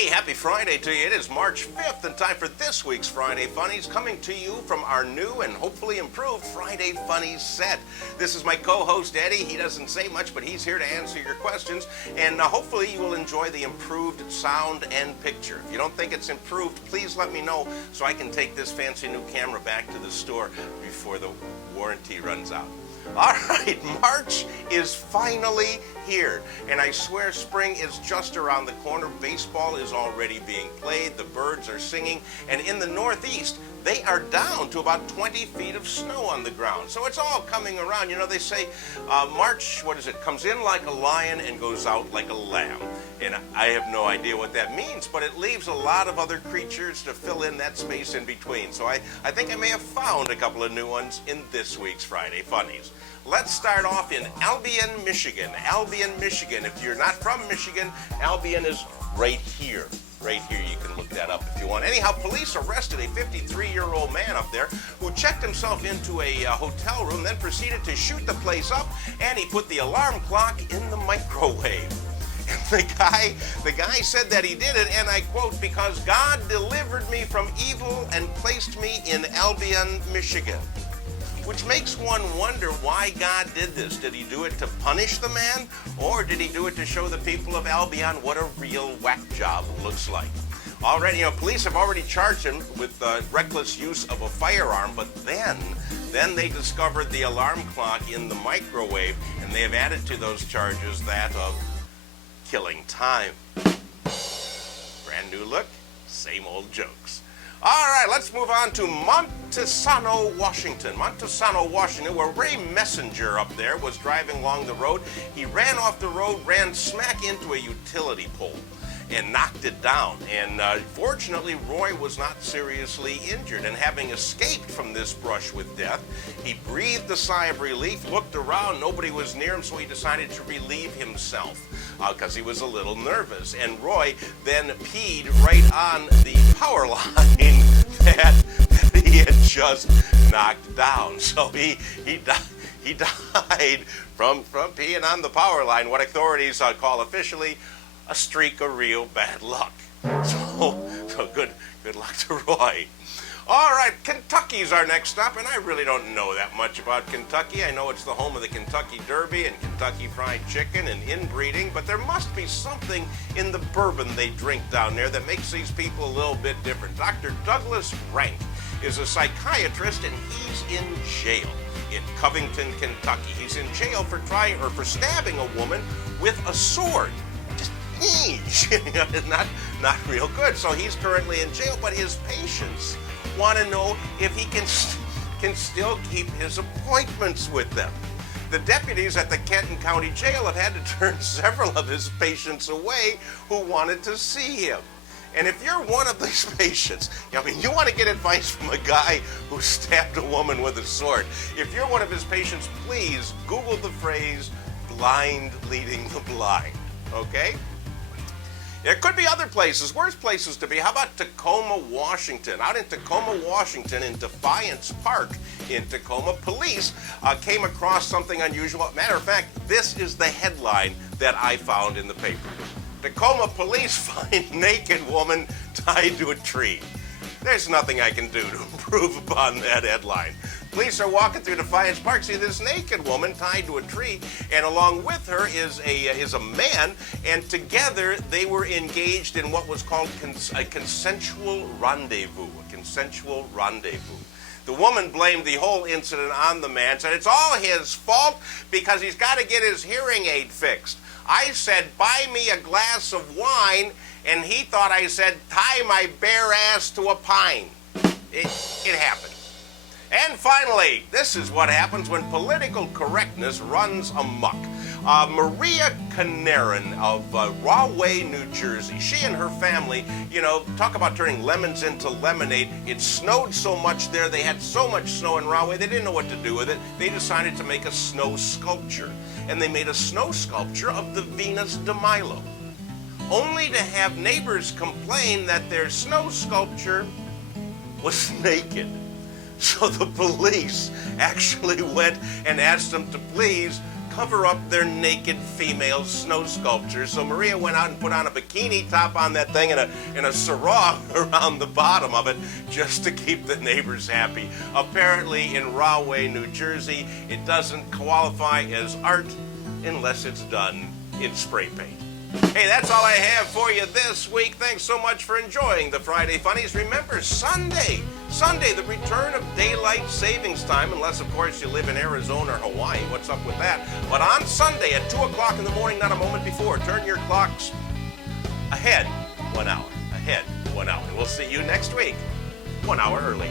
Hey, happy Friday to you. It is March 5th and time for this week's Friday Funnies, coming to you from our new and hopefully improved Friday Funnies set. This is my co-host Eddie. He doesn't say much, but he's here to answer your questions, and hopefully you will enjoy the improved sound and picture. If you don't think it's improved, please let me know so I can take this fancy new camera back to the store before the warranty runs out. All right, March is finally here, and I swear spring is just around the corner. Baseball is already being played, the birds are singing, and in the Northeast, they are down to about 20 feet of snow on the ground. So it's all coming around. You know, they say March, comes in like a lion and goes out like a lamb. And I have no idea what that means, but it leaves a lot of other creatures to fill in that space in between. So I think I may have found a couple of new ones in this week's Friday Funnies. Let's start off in Albion, Michigan. Albion, Michigan. If you're not from Michigan, Albion is right here. Right here, you can look that up if you want. Anyhow, police arrested a 53-year-old man up there who checked himself into a hotel room, then proceeded to shoot the place up, and he put the alarm clock in the microwave. And the guy said that he did it, and I quote, "because God delivered me from evil and placed me in Albion, Michigan." Which makes one wonder why God did this. Did he do it to punish the man? Or did he do it to show the people of Albion what a real whack job looks like? Already, police have already charged him with reckless use of a firearm, but then they discovered the alarm clock in the microwave, and they have added to those charges that of killing time. Brand new look, same old jokes. All right, let's move on to Montesano, Washington. Montesano, Washington, where Ray Messenger up there was driving along the road. He ran off the road, ran smack into a utility pole and knocked it down. And fortunately, Roy was not seriously injured. And having escaped from this brush with death, he breathed a sigh of relief, looked around, nobody was near him, so he decided to relieve himself because he was a little nervous. And Roy then peed right on the power line that he had just knocked down. So he died from peeing on the power line, what authorities call officially a streak of real bad luck. So good luck to Roy. All right, Kentucky's our next stop, and I really don't know that much about Kentucky. I know it's the home of the Kentucky Derby and Kentucky Fried Chicken and inbreeding, but there must be something in the bourbon they drink down there that makes these people a little bit different. Dr. Douglas Rank is a psychiatrist, and he's in jail in Covington, Kentucky. He's in jail for stabbing a woman with a sword. Not real good. So he's currently in jail, but his patients want to know if he can still keep his appointments with them. The deputies at the Kenton County Jail have had to turn several of his patients away who wanted to see him. And if you're one of these patients, you want to get advice from a guy who stabbed a woman with a sword. If you're one of his patients, please Google the phrase "blind leading the blind," okay? There could be other places, worse places to be. How about Tacoma, Washington? Out in Tacoma, Washington, in Defiance Park in Tacoma, police came across something unusual. Matter of fact, this is the headline that I found in the paper. Tacoma police find naked woman tied to a tree. There's nothing I can do to improve upon that headline. Police are walking through Defiance Park, see this naked woman tied to a tree, and along with her is a man, and together they were engaged in what was called a consensual rendezvous. A consensual rendezvous. The woman blamed the whole incident on the man, said it's all his fault because he's got to get his hearing aid fixed. I said, buy me a glass of wine, and he thought I said, tie my bare ass to a pine. It happened. And finally, this is what happens when political correctness runs amok. Maria Canaran of Rahway, New Jersey. She and her family, talk about turning lemons into lemonade. It snowed so much there, they had so much snow in Rahway, they didn't know what to do with it. They decided to make a snow sculpture. And they made a snow sculpture of the Venus de Milo, only to have neighbors complain that their snow sculpture was naked. So the police actually went and asked them to please cover up their naked female snow sculptures. So Maria went out and put on a bikini top on that thing and a sarong around the bottom of it just to keep the neighbors happy. Apparently in Rahway, New Jersey, it doesn't qualify as art unless it's done in spray paint. Hey, that's all I have for you this week. Thanks so much for enjoying the Friday Funnies. Remember, Sunday, the return of daylight savings time, unless, of course, you live in Arizona or Hawaii. What's up with that? But on Sunday at 2 o'clock in the morning, not a moment before, turn your clocks ahead 1 hour. Ahead 1 hour. We'll see you next week, 1 hour earlier.